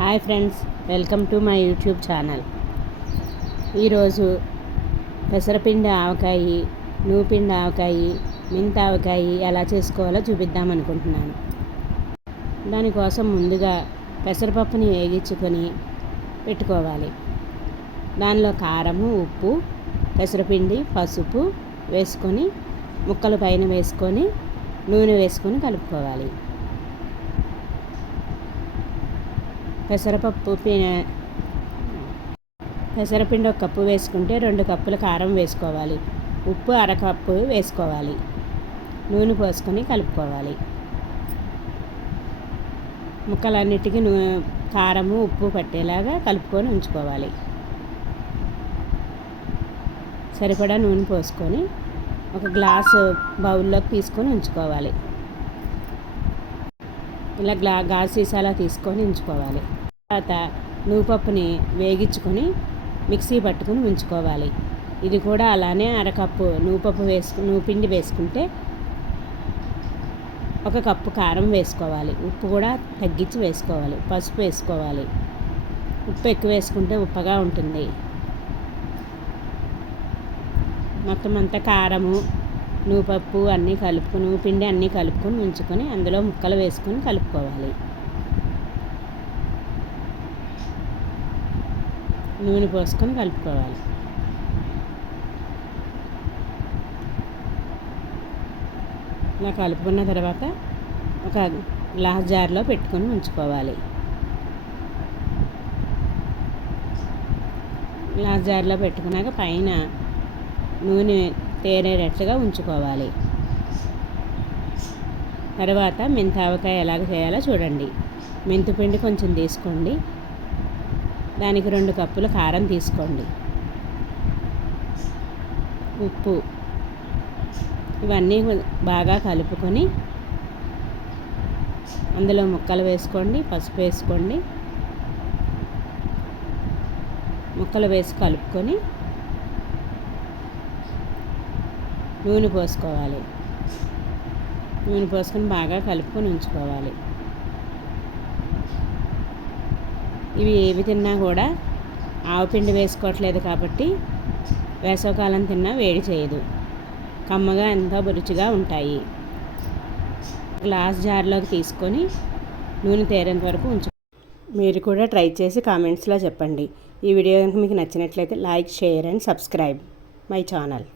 Hi friends, welcome to my YouTube channel. ఈరోజు పెసరపిండి ఆవకాయ, నూపిండి ఆవకాయ, మెంతి ఆవకాయ ఎలా చేసుకోవాలో చూపిద్దాం అనుకుంటున్నాను. దానికోసం ముందుగా పెసరపప్పుని వేగించుకొని పెట్టుకోవాలి. దానిలో కారము, ఉప్పు, పెసరపిండి, పసుపు వేసుకొని ముక్కలు పైన వేసుకొని నూనె వేసుకొని కలుపుకోవాలి. పెసరపిండి ఒక కప్పు వేసుకుంటే 2 కప్పుల కారం వేసుకోవాలి. ఉప్పు అరకప్పు వేసుకోవాలి. నూనె పోసుకొని కలుపుకోవాలి. ముక్కలన్నిటికీ కారము, ఉప్పు పట్టేలాగా కలుపుకొని ఉంచుకోవాలి. సరిపడా నూనె పోసుకొని ఒక గ్లాసు బౌల్లోకి తీసుకొని ఉంచుకోవాలి. ఇలా గాజు సీసాలో తీసుకొని ఉంచుకోవాలి. తర్వాత నూపప్పుని వేగించుకొని మిక్సీ పట్టుకొని ఉంచుకోవాలి. ఇది కూడా అలానే అరకప్పు నూపిండి వేసుకుంటే 1 కప్పు కారం వేసుకోవాలి. ఉప్పు కూడా తగ్గించి వేసుకోవాలి. పసుపు వేసుకోవాలి. ఉప్పు ఎక్కువ వేసుకుంటే ఉప్పగా ఉంటుంది. మొత్తం అంతా కారము, నూపప్పు అన్నీ కలుపుకొని, నూపిండి అన్నీ కలుపుకొని ఉంచుకొని అందులో ముక్కలు వేసుకొని కలుపుకోవాలి. నూనె పోసుకొని కలుపుకోవాలి. ఇలా కలుపుకున్న తర్వాత ఒక గ్లాస్ జార్లో పెట్టుకొని ఉంచుకోవాలి. గ్లాస్ జార్లో పెట్టుకున్నాక పైన నూనె తేరేటట్టుగా ఉంచుకోవాలి. తర్వాత మెంతి ఆవకాయ ఎలాగ చేయాలో చూడండి. మెంతిపిండి కొంచెం తీసుకోండి. దానికి 2 కప్పుల కారం తీసుకోండి. ఉప్పు ఇవన్నీ బాగా కలుపుకొని అందులో ముక్కలు వేసుకోండి. పసుపు వేసుకోండి. ముక్కలు వేసి కలుపుకొని నూనె పోసుకోవాలి. నూనె పోసుకొని బాగా కలుపుకొని ఉంచుకోవాలి. ఇవి ఏవి తిన్నా కూడా ఆవపిండి వేసుకోవట్లేదు కాబట్టి వేసవకాలం తిన్నా వేడి చేయదు. కమ్మగా ఎంతో రుచిగా ఉంటాయి. గ్లాస్ జార్లోకి తీసుకొని నూనె తేరేంత వరకు మీరు కూడా ట్రై చేసి కామెంట్స్లో చెప్పండి. ఈ వీడియో కనుక మీకు నచ్చినట్లయితే like, share and subscribe my channel.